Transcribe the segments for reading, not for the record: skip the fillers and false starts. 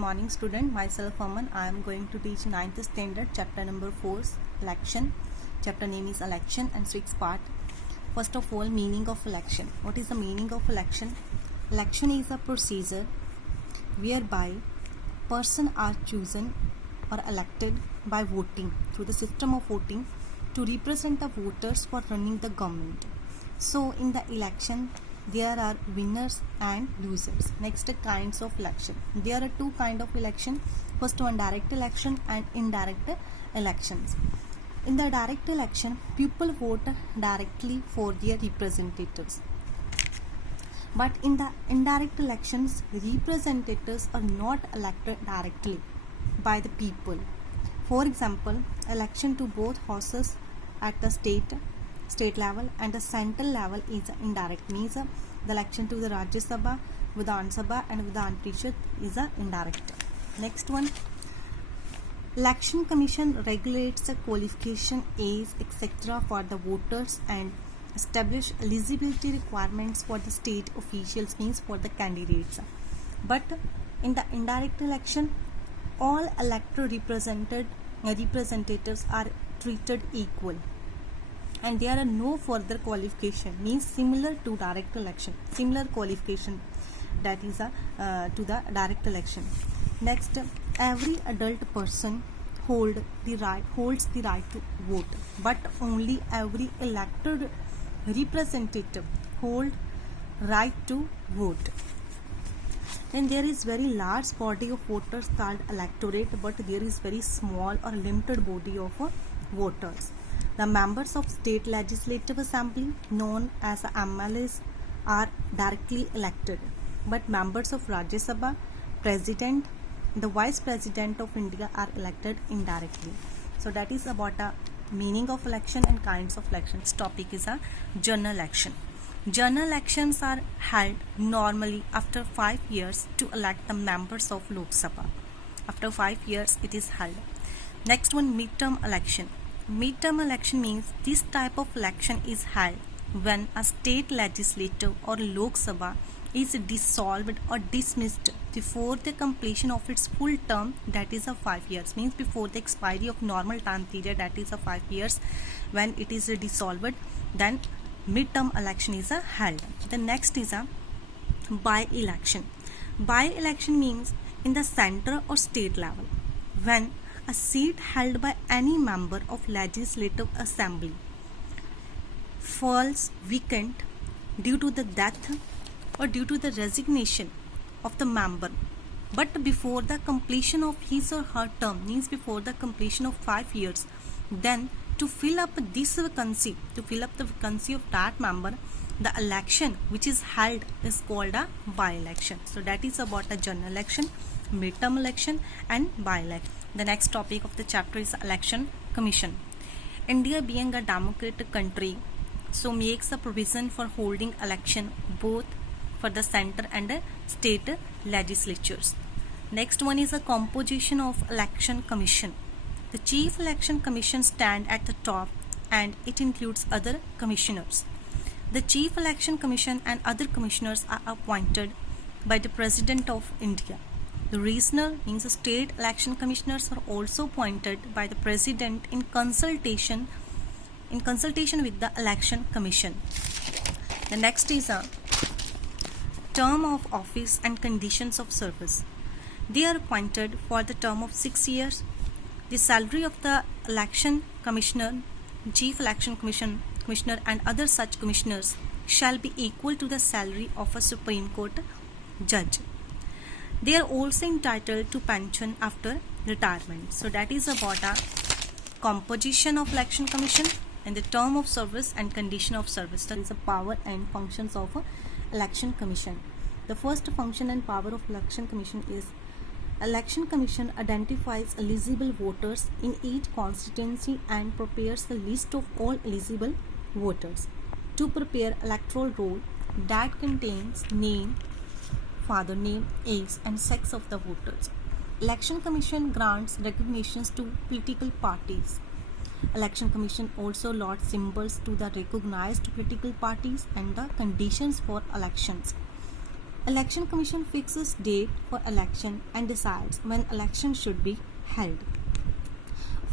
Morning student, myself Aman. I am going to teach 9th standard chapter number 4 election. Chapter name is election and 6 part. First of all, meaning of election. What is the meaning of election? Election is a procedure whereby person are chosen or elected by voting through the system of voting to represent the voters for running the government. So in the election there are winners and losers. Next, kinds of election. There are two kind of election. First one, direct election and indirect elections. In the direct election, people vote directly for their representatives. But in the indirect elections, representatives are not elected directly by the people. For example, election to both houses at the state level and the central level is indirect, means the election to the Rajya Sabha, Vidhan Sabha and Vidhan Parishad is indirect. Next one, Election Commission regulates the qualification, age, etc. for the voters and establish eligibility requirements for the state officials, means for the candidates. But in the indirect election, all elected representatives are treated equal, and there are no further qualification, means similar to direct election, similar qualification that is to the direct election. Next, every adult person holds the right to vote, but only every elected representative hold right to vote. Then there is very large body of voters called electorate, but there is very small or limited body of voters. The members of state legislative assembly, known as MLAs, are directly elected, but members of Rajya Sabha, president, the vice president of India are elected indirectly. So that is about the meaning of election and kinds of elections. Topic is a general election. General elections are held normally after 5 years to elect the members of Lok Sabha. After 5 years it is held. Next one, midterm election. Midterm election means this type of election is held when a state legislature or Lok Sabha is dissolved or dismissed before the completion of its full term, that is a 5 years, means before the expiry of normal time period, that is a 5 years. When it is dissolved, then midterm election is held. The next is a by-election. By-election means in the center or state level, when a seat held by any member of legislative assembly falls vacant due to the death or due to the resignation of the member, but before the completion of his or her term, means before the completion of 5 years, then to fill up this vacancy, to fill up the vacancy of that member, the election which is held is called a by-election. So that is about a general election, midterm election and by-election. The next topic of the chapter is election commission. India being a democratic country, so makes a provision for holding election both for the center and state legislatures. Next one is a composition of election commission. The chief election commission stand at the top and it includes other commissioners. The chief election commission and other commissioners are appointed by the president of India. The regional, means the state election commissioners are also appointed by the president in consultation with the election commission. The next is a term of office and conditions of service. They are appointed for the term of 6 years. The salary of the election commissioner, chief election commissioner and other such commissioners shall be equal to the salary of a Supreme Court judge. They are also entitled to pension after retirement. So that is about a composition of election commission and the term of service and condition of service. That is the power and functions of election commission. The first function and power of election commission is election commission identifies eligible voters in each constituency and prepares the list of all eligible voters. To prepare electoral roll that contains name, father name, age and sex of the voters. Election commission grants recognitions to political parties. Election commission also allots symbols to the recognized political parties and the conditions for elections. Election Commission fixes date for election and decides when election should be held.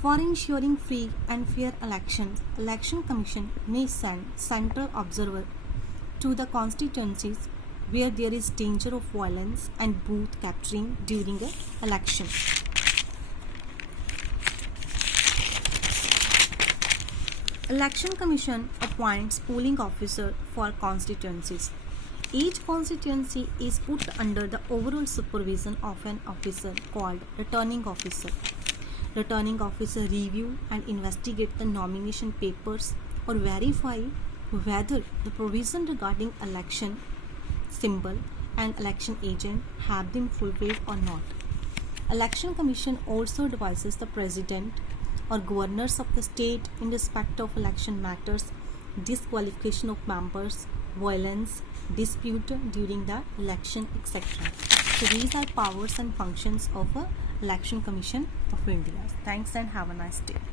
For ensuring free and fair elections, Election Commission may send central observer to the constituencies where there is danger of violence and booth capturing during an election. Election Commission appoints polling officer for constituencies. Each constituency is put under the overall supervision of an officer called returning officer. Returning officer review and investigate the nomination papers or verify whether the provision regarding election symbol and election agent have been fulfilled or not. Election Commission also advises the President or governors of the state in respect of election matters, disqualification of members, violence, dispute during the election, etc. So these are powers and functions of a Election Commission of India. Thanks and have a nice day.